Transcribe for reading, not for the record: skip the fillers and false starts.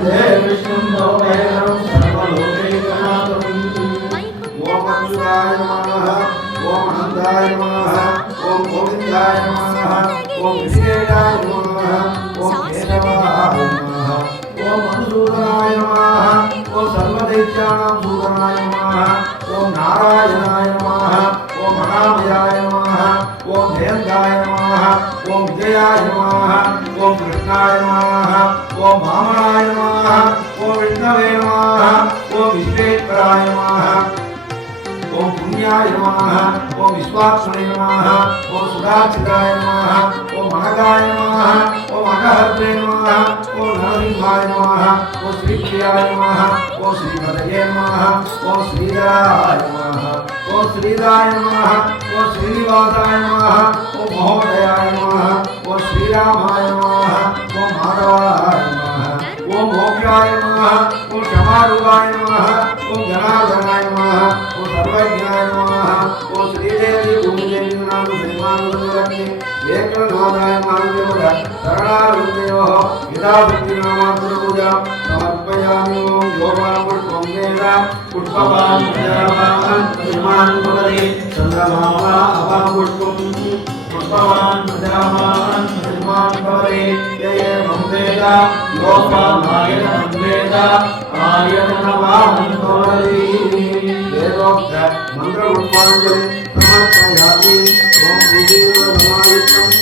वन्दे विष्णुं भवभयहरं सर्वलोकैकनाथम्। ओम अच्युताय नमः, ओम अनन्ताय नमः, ओम गोविन्दाय नमः, ओम ऋषिकेशाय नमः, ओम केशवाय नमः, ओम मधुसूदनाय नमः, ओम सर्वदैत्यानां सूदनाय नमः, ओम नारायणाय नमः, ओम अनामयाय नमः, ओम जयन्ताय नमः, ओम विजयाय नमः, ओम कृष्णाय नमः, ओम वामनाय नमः, ओम विष्णवे नमः, ओम विश्वेश्वराय नमः, ओम पुण्याय नमः, ओम विश्वात्मने नमः, ओम सुधाचिताय नमः, ओम अनगाय नमः, ओम अनहर्ते नमः, ओम नरसिंहाय नमः, ओम श्रीप्रियाय नमः, ओम श्रीपदये नमः, ओम श्रीधराय नमः, ओम श्रीदाय नमः, ओम श्रीनिवासाय नमः, ओम महोदयाय नमः, ओम श्रीरामाय नमः, ओम माधवाय नमः, ओम मोक्षाय नमः, ओम क्षमारूपाय नमः, ओम जनार्दनाय नमः, ओम सर्वज्ञाय नमः, ओम श्रीदेवी भूमिदेवी नाम श्रीमानुरज्ञे एकनाथाय महादेवः शरणागतयोः यथाशक्तिनामान्तरपूजां समर्पयामि। ओम योगपुष्पं वेद पुष्पवान् प्रजावान् श्रीमान् भवति चन्द्रमावा अपापुष्पं पुष्पवान् प्रजावान् श्रीमान् भवति ये एवं वेद योगमायनं वेद आयतनवान् भवति। वेदोक्त मंत्रपुष्पाञ्जलिं समर्पयामि। ओम भूमिर्भवनायुक्तं